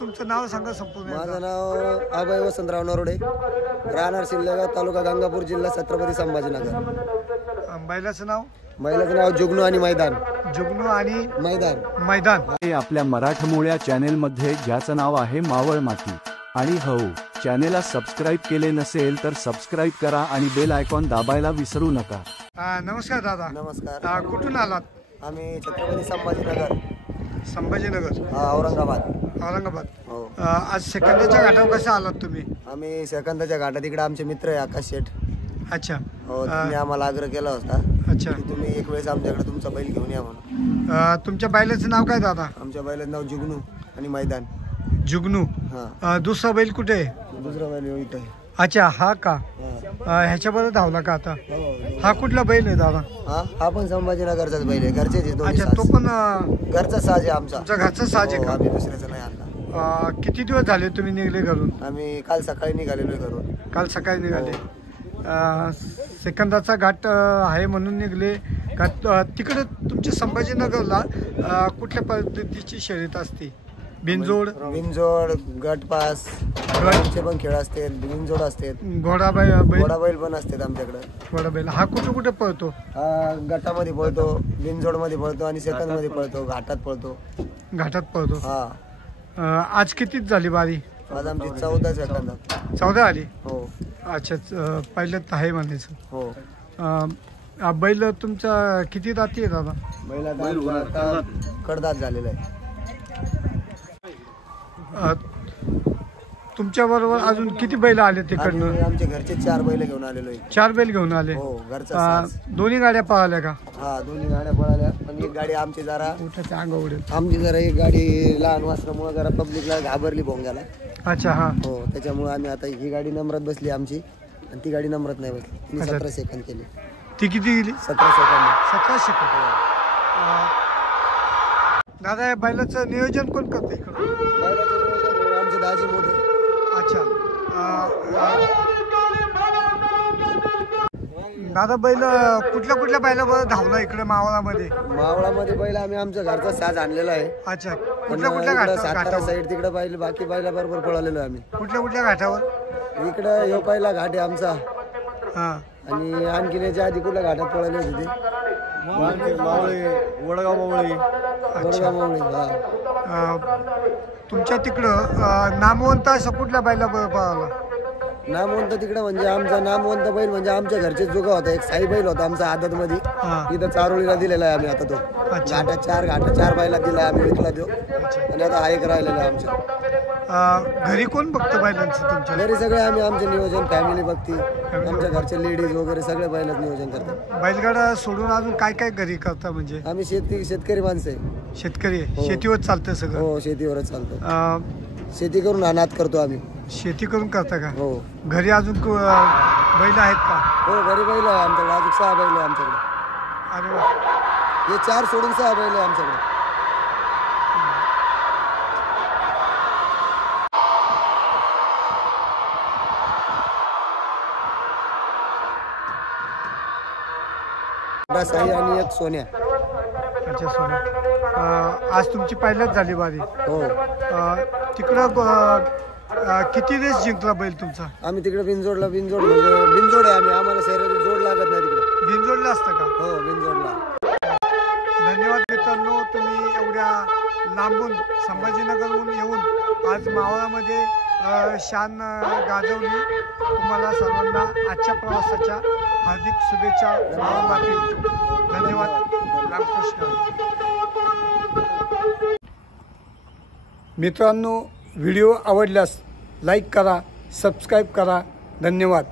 तुमचं नाव सांगा संपूर्ण. माझं नाव अभय वसंतराव नरोडे, राहणार सिल्लेगाव, तालुका गंगापूर, जिल्हा छत्रपती संभाजीनगर. बैलाचं नाव? बैलाचं नाव जुगनू आणि मैदान. जुगनू आणि मैदान. आपल्या मराठमोळ्या चॅनेल मध्ये ज्याचं नाव आहे मावळ माती आणि हो, चॅनेलला सबस्क्राइब केले नसेल तर सबस्क्राइब करा आणि बेल आयकॉन दाबायला विसरू नका. नमस्कार दादा. नमस्कार. कुठून आलात? आम्ही छत्रपती संभाजीनगर. संभाजीनगर, औरंगाबाद. हो. आज सेकंदाच्या घाटावर कसं आलात तुम्ही? आम्ही सेकंदाच्या घाटात इकडे आमचे मित्र आहे आकाश शेठ. अच्छा. हो, त्यांनी आम्हाला आग्रह केला होता. अच्छा. की तुम्ही एक वेळेस आमच्याकडे तुमचा बैल घेऊन या म्हणून. तुमच्या बैलाचं नाव काय दादा? आमच्या बैलाचं नाव जुगनू आणि मैदान. जुगनू. दुसरा बैल कुठे आहे? दुसरा बैल इथं आहे. अच्छा, हा का? ह्याच्याबरोबर धावला का आता? हा कुठला बैल आहे दादा? हा पण संभाजीनगरचाच बैल आहे, घरचेच आहे. अच्छा, तो पण घरचा साज आहे आमचा. तुमचा घरचा साज आहे का? आम्ही दुसऱ्याचा नाही आणला. किती दिवस झाले तुम्ही निघले घरून? आम्ही काल सकाळी निघालेलो घरून. काल सकाळी निघाले. सेकंदाचा घाट आहे म्हणून निघले. तिकडे तुमच्या संभाजीनगरला कुठल्या पद्धतीची शर्यत असते? बिनजोड, गटपास, गटचे पण खेळ असते, बिनजोड असते, घोडाबैल पण असतात आमच्याकडे. घोडाबैल हा कुठे कुठे पळतो? हा गटामध्ये पळतो, बिनजोड मध्ये पळतो आणि सेकंद मध्ये पळतो, घाटात पळतो. घाटात पळतो. हा. आज कितीच झाली बारी? आज आमची 14 सेकंद. 14 आली. हो. अच्छा, पहिल्यात आहे म्हणायचं. हो. बैल तुमचा किती दाती आहे दादा? बैल कडदात झालेला आहे. तुमच्या बरोबर अजून किती बैल आले तिकडनं? आमच्या घरचे 4 बैल घेऊन आलेलो आहे. 4 बैल घेऊन आले. हो, घरचा. दोन्ही गाड्या पळाल्या का? हा, दोन्ही गाड्या पळाल्या. पण एक गाडी आमची जरा उठाच्या अंग उडेल. आमची जरा एक गाडी लहान वासरामुळे जरा पब्लिकला घाबरली भोंग्याला. अच्छा. हा. हो, त्याच्यामुळे आम्ही आता ही गाडी नम्रात बसली आमची आणि ती गाडी नम्रात नाही बसली. तिने 17 सेकंद केली. ती किती गेली? 17 सेकंद. 17 सेकंद. दादा, या बैलाचं नियोजन कोण करते इकडं? आमचे दाजी मोठे. अच्छा. दादा, बैल कुठल्या कुठल्या बैलाबरोबर धावला इकडे मावळामध्ये? बैल आम्ही आमच्या घरचा साज आणलेला आहे. अच्छा. कुठल्या कुठल्या सातारा साईड तिकडे बैल बाकी बैला बरोबर पळालेलो आम्ही. कुठल्या कुठल्या घाटावर? इकडं ह्यो पहिला घाट आहे आमचा. हा. आणि आणखीन याच्या आधी कुठल्या घाटात पळाले होते ते? वडगाव मावळी. हा. तुमच्या तिकडं नामवंत असं कुठल्या बैला पळाला? नामवंत तिकडे म्हणजे आमचा नामवंत बैल म्हणजे आमच्या घरचे जुगा होता. एक साई बैल होता आमचा आदत मध्ये. इथं चारोळीला दिलेला आहे आम्ही आता तो. घाटात 4 बैला दिलाय आम्ही, विकला देऊ. आणि आता हा एक राहिलेला आहे आमच्या. घरी कोण बघतं बैलांचं तुमच्या? घरी सगळे आम्ही आमचे नियोजन फॅमिली बघती. आमच्या घरचे लेडीज वगैरे सगळे बैलाच नियोजन करतात. बैलगाडा सोडून अजून काय काय घरी करता? म्हणजे आम्ही शेतकरी माणसं आहे. शेतकरी आहे. शेतीवर चालतं सगळं? हो, शेतीवरच चालतो. शेती करून अनाथ करतो आम्ही. शेती करून करता का? हो. घरी अजून बैल आहेत का? हो, घरी बैल आहे आमच्याकडे. अजून 6 बैल आहे आमच्याकडे. अरे वा. हे 4 सोडून 6 बैल आहे आमच्याकडे. साई आणि एक सोन्या. अच्छा, सोन्या. आज तुमची पहिल्याच झाली बारी? हो. तिकडं किती रेस जिंकला बैल तुमचा? आम्ही तिकडे बिनजोड आहे आम्ही. आम्हाला शरीरात जोड लागत नाही तिकडे. बिनजोडला असतं का? हो, बिनजोडला. धन्यवाद मित्रांनो, तुम्ही एवढ्या लांबून संभाजीनगरहून येऊन आज मावळामध्ये शान गाजवली. तुम्हाला सर्वांना आजच्या प्रवासाच्या हार्दिक शुभेच्छा. धन्यवाद. रामकृष्ण. मित्रांनो, व्हिडिओ आवडल्यास लाईक करा, सबस्क्राईब करा. धन्यवाद.